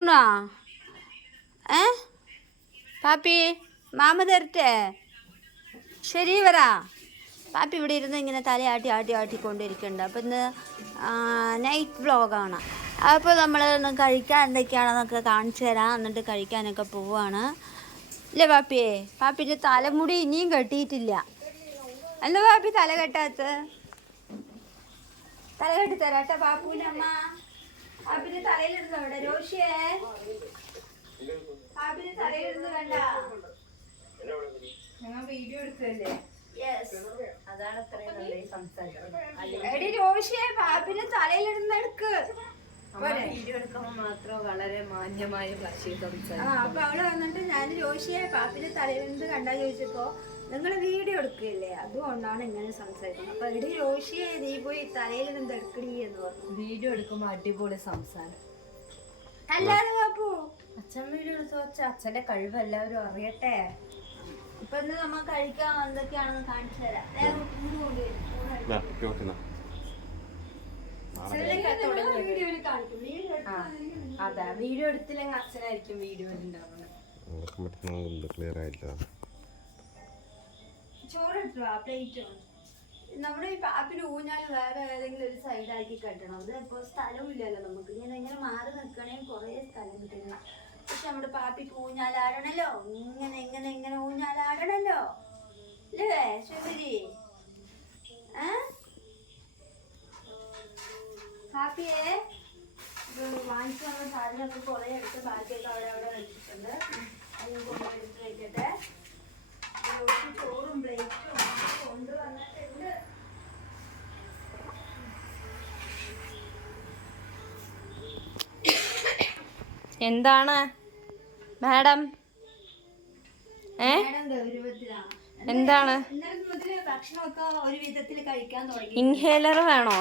ഉണ്ണോ? ഏ? പാപ്പി മാമ തരട്ടെ? ശരി വരാ. പാപ്പി ഇവിടെ ഇരുന്ന് ഇങ്ങനെ തലയാട്ടി ആട്ടി ആട്ടിക്കൊണ്ടിരിക്കുന്നുണ്ട് അപ്പം ഇന്ന് നൈറ്റ് വ്ളോഗാണ് അപ്പോൾ നമ്മൾ കഴിക്കാൻ എന്തൊക്കെയാണെന്നൊക്കെ കാണിച്ചു തരാം. എന്നിട്ട് കഴിക്കാനൊക്കെ പോവാണ്. ഇല്ലേ പാപ്പിയെ പാപ്പിന്റെ തലമുടി ഇനിയും കെട്ടിയിട്ടില്ല. അല്ല പാപ്പി തല കെട്ടാത്ത? തല കെട്ടി തരാട്ടെ പാപ്പൂന്റെ പാപ്പിന്റെ തലയിലിരുന്ന് അവിടെ? രോഷിയേ. പാപ്പിന്റെ തലയിലിരുന്ന് വേണ്ട. ഞങ്ങൾ വീഡിയോ എടുക്കല്ലേ അതാണ് അത്രയും നല്ല സംസാരിക്കുന്നത് എടി രോഷിയെ പാപ്പിന്റെ തലയിലിരുന്ന് എടുക്ക്. ആ അപ്പൊ അവൾ വന്നിട്ട് ഞാൻ രോഷിയെ പാപ്പിന്റെ തലയിലിരുന്ന് കണ്ടാ ചോദിച്ചപ്പോ നിങ്ങൾ വീഡിയോ എടുക്കില്ലേ? അതുകൊണ്ടാണ് ഇങ്ങനെ സംസാരിക്കുന്നത്. അപ്പൊ എടി രോഷിയെ നീ പോയി തലയിൽ നിന്ന് എടുക്കണീ എന്ന് പറഞ്ഞു. വീഡിയോ എടുക്കുമ്പോ അടിപൊളി സംസാരം. അല്ലാതെ പാപ്പു അച്ഛൻ വീഡിയോ എടുത്തു വെച്ച അച്ഛന്റെ കഴിവ് എല്ലാവരും അറിയട്ടെ. ഇപ്പൊ ഇന്ന് നമ്മൾ കഴിക്കാൻ എന്തൊക്കെയാണെന്ന് കാണിച്ചു തരാം. അതെ. വീഡിയോ എടുത്തില്ലെങ്കിൽ അച്ഛനായിരിക്കും വീഡിയോ ഉണ്ടാവുന്നത് ക്ലിയർ ആയില്ല. ചോറെടുത്തു? ആ പ്ലേറ്റ്? നമ്മുടെ ഈ പാപ്പിന് ഊഞ്ഞാൽ വേറെ ഏതെങ്കിലും ഒരു സൈഡാക്കി കെട്ടണം. അത് ഇപ്പോൾ സ്ഥലമില്ലല്ലോ നമുക്ക്. ഞാൻ ഇങ്ങനെ മാറി നിൽക്കണമെങ്കിൽ കുറേ സ്ഥലം കിട്ടില്ല പക്ഷെ നമ്മുടെ പാപ്പിക്ക് ഊഞ്ഞാലാടണല്ലോ. ഇങ്ങനെ ഇങ്ങനെ ഇങ്ങനെ ഊഞ്ഞാലാടണല്ലോ. അല്ലേ ശരി ഏ? പാപ്പിയെ? വാങ്ങിച്ചു വന്ന സാധനമൊക്കെ കുറേ എടുത്ത് ബാക്കിയൊക്കെ അവിടെ അവിടെ വെച്ചിട്ടുണ്ട്. അതും കൊണ്ടുപോയി എടുത്ത് വെക്കട്ടെ. കുറച്ച് ചോറും പ്ലേറ്റും ഒക്കെ കൊണ്ടുവന്നിട്ടുണ്ട് എന്താണ്? മാഡം? ഏ? എന്താണ്? ഇന്നലെ മുതൽ ഭക്ഷണമൊക്കെ ഒരു വിധത്തിൽ കഴിക്കാൻ തുടങ്ങി. ഇൻഹേലർ വേണോ?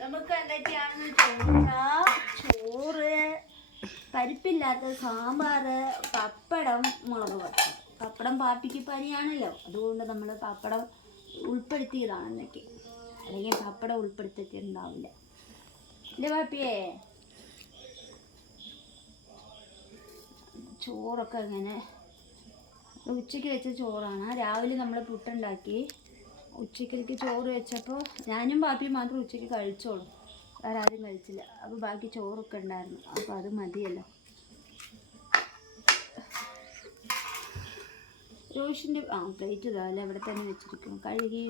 നമുക്ക് എന്തൊക്കെയാണെന്ന് ചോറ് പരിപ്പില്ലാത്ത സാമ്പാറ് പപ്പടം മുളക് പപ്പടം പപ്പടം പാപ്പിക്ക് പനിയാണല്ലോ. അതുകൊണ്ട് നമ്മൾ പപ്പടം ഉൾപ്പെടുത്തിയതാണ് എന്നൊക്കെ അല്ലെങ്കിൽ പപ്പടം ഉൾപ്പെടുത്തിയിട്ടുണ്ടാവില്ല. അല്ലേ പാപ്പിയേ? ചോറൊക്കെ ഇങ്ങനെ ഉച്ചയ്ക്ക് വെച്ച ചോറാണ്. രാവിലെ നമ്മൾ പുട്ടുണ്ടാക്കി. ഉച്ചയ്ക്കലേക്ക് ചോറ് വെച്ചപ്പോൾ ഞാനും പാപ്പിയും മാത്രം ഉച്ചയ്ക്ക് കഴിച്ചോളൂ. വേറെ ആരും കഴിച്ചില്ല. അപ്പോൾ ബാക്കി ചോറൊക്കെ ഉണ്ടായിരുന്നു. അപ്പോൾ അത് മതിയല്ലോ. റോഷിന്റെ ആ പ്ലേറ്റ് ഇതാ അല്ലേ ഇവിടെ തന്നെ വെച്ചിരിക്കും. കഴുകി.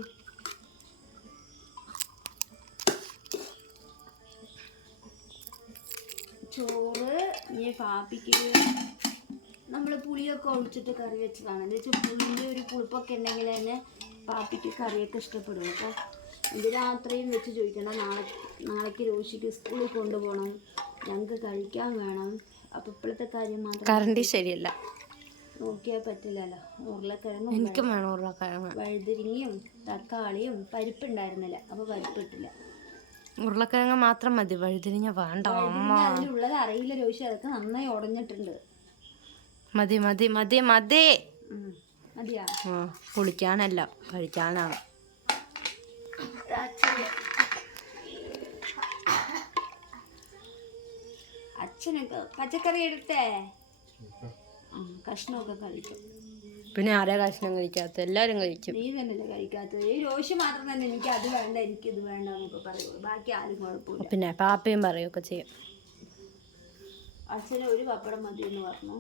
ചോറ് ഇനി പാപ്പിക്ക് നമ്മൾ പുളിയൊക്കെ ഒഴിച്ചിട്ട് കറി വെച്ചതാണ്. എന്ന് വെച്ചാൽ പുളിന്റെ ഒരു പുളിപ്പൊക്കെ ഉണ്ടെങ്കിൽ തന്നെ പാപ്പിക്ക് കറിയൊക്കെ ഇഷ്ടപ്പെടും. അപ്പോൾ ഇത് രാത്രിയും വെച്ച് ചോദിക്കണം. നാളെ നാളേക്ക് രോഷിക്ക് സ്കൂളിൽ കൊണ്ടുപോകണം. ഞങ്ങൾക്ക് കഴിക്കാൻ വേണം. അപ്പോൾ ഇപ്പോഴത്തെ കാര്യം മാത്രം കറണ്ടി ശരിയല്ല. നോക്കിയാൽ പറ്റില്ലല്ലോ. ഉരുളക്കിഴങ്ങും എനിക്ക് വേണം ഉരുളക്കിഴങ്ങ്. വഴുതിരിങ്ങയും തക്കാളിയും പരിപ്പ് പരിപ്പുണ്ടായിരുന്നില്ല. അപ്പോൾ പരിപ്പിട്ടില്ല. ഉരുളക്കിഴങ്ങ് മാത്രം മതി. വഴുതിരിഞ്ഞ വേണ്ട. അമ്മ. അതിലുള്ളത് അറിയില്ല രോഷി. അതൊക്കെ നന്നായി ഉടഞ്ഞിട്ടുണ്ട്. മതി മതി മതി മതി. മതിയാ? കുളിക്കാനല്ല കഴിക്കാനാണ്. അച്ഛന്. അച്ഛനൊക്കെ പച്ചക്കറി എടുത്തേ? കഷ്ണമൊക്കെ കഴിക്കും. പിന്നെ ആരാ കഷ്ണം കഴിക്കാത്ത എല്ലാവരും കഴിക്കും. നീ തന്നെയല്ലേ കഴിക്കാത്തത്. ഈ രോഷി മാത്രം തന്നെ എനിക്ക് അത് വേണ്ട എനിക്ക് ഇത് വേണ്ട എന്നൊക്കെ പറയുള്ളൂ ബാക്കി ആരും കുഴപ്പമില്ല. പിന്നെ പാപ്പയും പറയുകയൊക്കെ ചെയ്യും. അച്ഛന് ഒരു പപ്പടം മതി എന്ന് പറഞ്ഞു.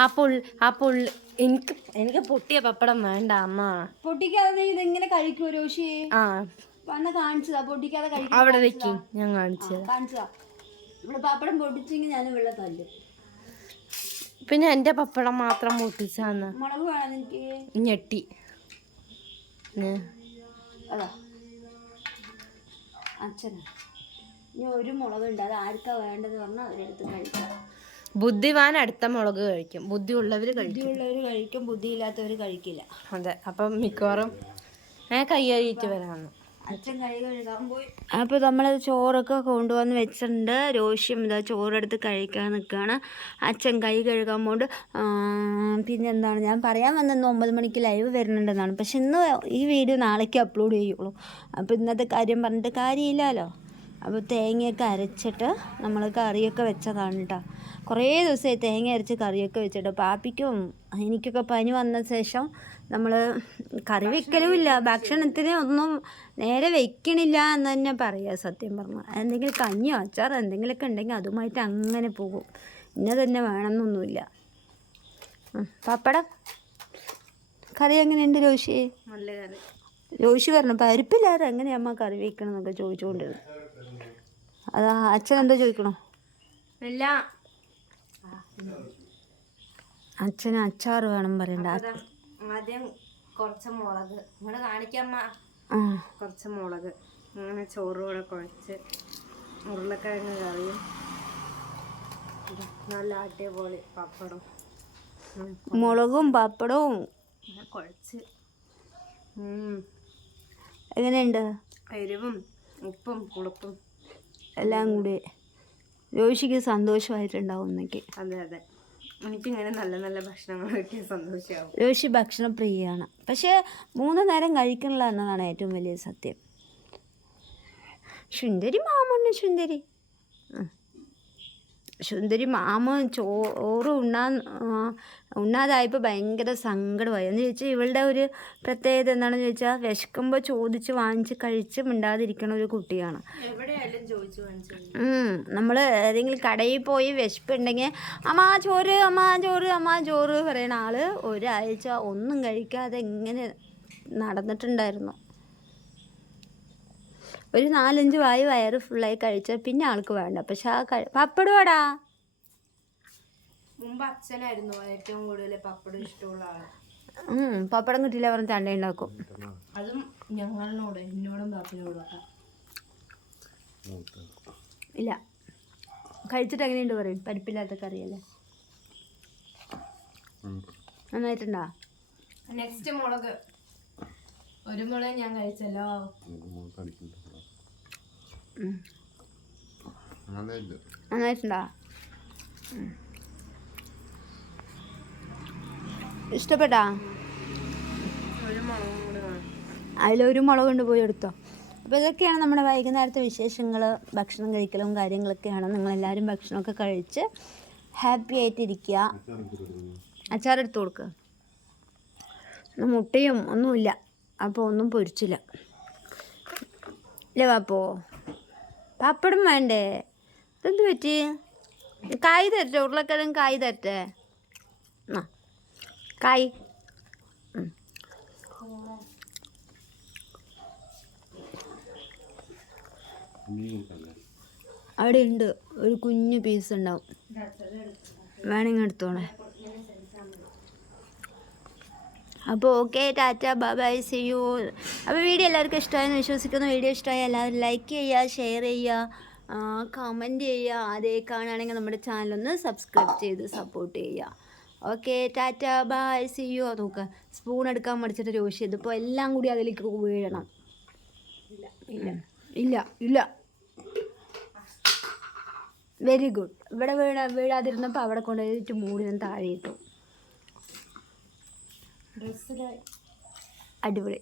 അപ്പോൾ അപ്പോൾ എനിക്ക് എനിക്ക് പൊട്ടിയ പപ്പടം വേണ്ട അമ്മ. പൊട്ടിക്കാതെ നീ ഇതെങ്ങനെ കഴിക്കും രോഷി? ആ. വന്ന കാണിച്ചതാ പൊട്ടിക്കാതെ കഴിക്കും അവിടെ വെക്കും ഞാൻ കാണിച്ചു കാണിച്ചതാ. ഇവിടെ പപ്പടം പൊട്ടിച്ചെങ്കിൽ ഞാൻ വെള്ളം തല്ലും. പിന്നെ എന്റെ പപ്പടം മാത്രം പൊട്ടിച്ചാന്ന് ഞെട്ടി. ഇനി ഒരു മുളകുണ്ട് അത് ആർക്കാ വേണ്ടത് പറഞ്ഞാൽ അവരെടുത്ത് കഴിക്കാം. ബുദ്ധിവാൻ അടുത്ത മുളക് കഴിക്കും. ബുദ്ധി ഉള്ളവര് കഴിക്കും. ബുദ്ധിയുള്ളവർ കഴിക്കും. ബുദ്ധിയില്ലാത്തവർ കഴിക്കില്ല. അതെ. അപ്പം മിക്കവാറും ഞാൻ കൈ കഴിയിട്ട് വരാമെന്ന് അപ്പോൾ നമ്മൾ ചോറൊക്കെ കൊണ്ടുവന്ന് വെച്ചിട്ടുണ്ട്. രോഷ്യം ഇതാ ചോറെടുത്ത് കഴിക്കാൻ നിൽക്കുകയാണ് അച്ഛൻ കൈ കഴുകാൻ പോണ്ട്. പിന്നെ എന്താണ്? ഞാൻ പറയാൻ വന്നത് ഒമ്പത് മണിക്ക് ലൈവ് വരുന്നുണ്ടെന്നാണ്. പക്ഷെ ഇന്ന് ഈ വീഡിയോ നാളേക്ക് അപ്ലോഡ് ചെയ്യുള്ളൂ. അപ്പോൾ ഇന്നത്തെ കാര്യം പറഞ്ഞിട്ട് കാര്യമില്ലല്ലോ. അപ്പോൾ തേങ്ങയൊക്കെ അരച്ചിട്ട് നമ്മൾ കറിയൊക്കെ വെച്ചതാണ് കേട്ടോ. കുറേ ദിവസമായി തേങ്ങ അരച്ച് കറിയൊക്കെ വെച്ചിട്ട് പാപ്പിക്കും എനിക്കൊക്കെ പനി വന്ന ശേഷം നമ്മൾ കറി വെക്കലുമില്ല. ഭക്ഷണത്തിന് ഒന്നും നേരെ വെക്കണില്ല എന്ന് തന്നെ പറയുക സത്യം പറഞ്ഞാൽ. എന്തെങ്കിലും കഞ്ഞിയോ അച്ചാറോ എന്തെങ്കിലുമൊക്കെ ഉണ്ടെങ്കിൽ അതുമായിട്ട് അങ്ങനെ പോകും. ഇന്ന തന്നെ വേണമെന്നൊന്നുമില്ല. പപ്പടം? കറി എങ്ങനെയുണ്ട് രോഷി നല്ല കറി. രോഷി പറഞ്ഞു പരിപ്പില്ലാതെ എങ്ങനെയാ അമ്മ കറി വെക്കണം എന്നൊക്കെ ചോദിച്ചുകൊണ്ടിരുന്നു. അതാ അച്ഛൻ എന്താ ചോദിക്കണോ? ഇല്ല. അച്ഛന് അച്ചാർ വേണം പറയണ്ട. ആദ്യം കുറച്ച് മുളക്. ഇങ്ങോട്ട് കാണിക്കമ്മ. കുറച്ച് മുളക്. അങ്ങനെ ചോറ് കൂടെ കുഴച്ച് ഉരുളക്കിഴങ്ങ് കറിയും. നല്ല അടിപൊളി പോലെ പപ്പടം മുളകും പപ്പടവും. കുഴച്ച്. എങ്ങനെയുണ്ട്? എരിവും ഉപ്പും പുളിപ്പും എല്ലാം കൂടി രോഷിക്ക് സന്തോഷമായിട്ടുണ്ടാവും എന്നൊക്കെ അതെ അതെ. എനിക്കിങ്ങനെ നല്ല നല്ല ഭക്ഷണങ്ങൾ കിട്ടിയ സന്തോഷമാവും രോഷി ഭക്ഷണപ്രിയയാണ് പക്ഷേ മൂന്ന് നേരം കഴിക്കണില്ല എന്നതാണ് ഏറ്റവും വലിയ സത്യം. സുന്ദരി മാമുണ്ട് സുന്ദരി. സുന്ദരി മാമ ചോറ് ഉണ്ണാൻ ഉണ്ണാതായപ്പോൾ ഭയങ്കര സങ്കടമായി. എന്ന് ചോദിച്ചാൽ ഇവളുടെ ഒരു പ്രത്യേകത എന്താണെന്ന് ചോദിച്ചാൽ വിശക്കുമ്പോൾ ചോദിച്ച് വാങ്ങിച്ച് കഴിച്ച് മിണ്ടാതിരിക്കണ ഒരു കുട്ടിയാണ്. നമ്മൾ ഏതെങ്കിലും കടയിൽ പോയി വിശപ്പുണ്ടെങ്കിൽ അമ്മാ ചോറ് അമ്മാ ചോറ് അമ്മാ ചോറ് പറയണ ആൾ ഒരാഴ്ച ഒന്നും കഴിക്കാതെ ഇങ്ങനെ നടന്നിട്ടുണ്ടായിരുന്നു. ഒരു നാലഞ്ച് വായി വയറ് ഫുള്ളായി കഴിച്ചാൽ പിന്നെ ആൾക്ക് വേണ്ട. പക്ഷെ ആ കഴി പപ്പടുവാടാ മുമ്പ് അച്ഛനായിരുന്നു ഏറ്റവും കൂടുതൽ പപ്പടം ഇഷ്ടമുള്ള ആൾ. പപ്പടം കിട്ടിയില്ല പറഞ്ഞ് തണ്ട ഉണ്ടാക്കും. അതും ഞങ്ങളോട് എന്നോടും പാപ്പിനോടും ഇല്ല. കഴിച്ചിട്ട് എങ്ങനെയുണ്ട് പറയും? പരിപ്പില്ലാത്ത കറിയല്ലേ? നന്നായിട്ടുണ്ടോ? നെക്സ്റ്റ് മുളക്. ഒരു മുളക് ഞാൻ കഴിച്ചല്ലോ. നന്നായിട്ടുണ്ടോ. ഇഷ്ടപ്പെട്ടാ. അതിലൊരു മുളക് കൊണ്ട് പോയി എടുത്തോ. അപ്പോൾ ഇതൊക്കെയാണ് നമ്മുടെ വൈകുന്നേരത്തെ വിശേഷങ്ങൾ ഭക്ഷണം കഴിക്കലും കാര്യങ്ങളൊക്കെയാണ്. നിങ്ങൾ നിങ്ങളെല്ലാവരും ഭക്ഷണമൊക്കെ കഴിച്ച് ഹാപ്പി ആയിട്ടിരിക്കുക. അച്ചാറെടുത്ത് കൊടുക്കുക കൊടുക്ക മുട്ടയും ഒന്നുമില്ല. അപ്പോൾ ഒന്നും പൊരിച്ചില്ല. ഇല്ലേ പാപ്പോ പപ്പടം വേണ്ടേ? ഇതെന്ത് പറ്റി? കായ് തരട്ടെ ഉരുളക്കിഴങ്ങ് കായ് തരട്ടെ. കായ്. അവിടെ ഉണ്ട് ഒരു കുഞ്ഞു പീസ് ഉണ്ടാവും. വേണമെങ്കിൽ എടുത്തോളെ അപ്പോൾ okay tata bye see you. അപ്പോൾ വീഡിയോ എല്ലാവർക്കും ഇഷ്ടമായെന്ന് വിശ്വസിക്കുന്നു. വീഡിയോ ഇഷ്ടമായ എല്ലാവരും ലൈക്ക് ചെയ്യുക ഷെയർ ചെയ്യുക കമന്റ് ചെയ്യുക. അതേ കാണുകയാണെങ്കിൽ നമ്മുടെ ചാനലൊന്ന് സബ്സ്ക്രൈബ് ചെയ്ത് സപ്പോർട്ട് ചെയ്യുക. Okay tata bye see you. നോക്കുക സ്പൂൺ എടുക്കാൻ മടിച്ചിട്ട് രോഷി ഇതിപ്പോൾ എല്ലാം കൂടി അതിലേക്ക് വീഴണം. ഇല്ല ഇല്ല ഇല്ല വെരി ഗുഡ് ഇവിടെ വീഴാ വീഴാതിരുന്നപ്പോൾ അവിടെ കൊണ്ടുപോയിട്ട് മൂടി ഞാൻ താഴെ ഇട്ടു. അടിപൊളി.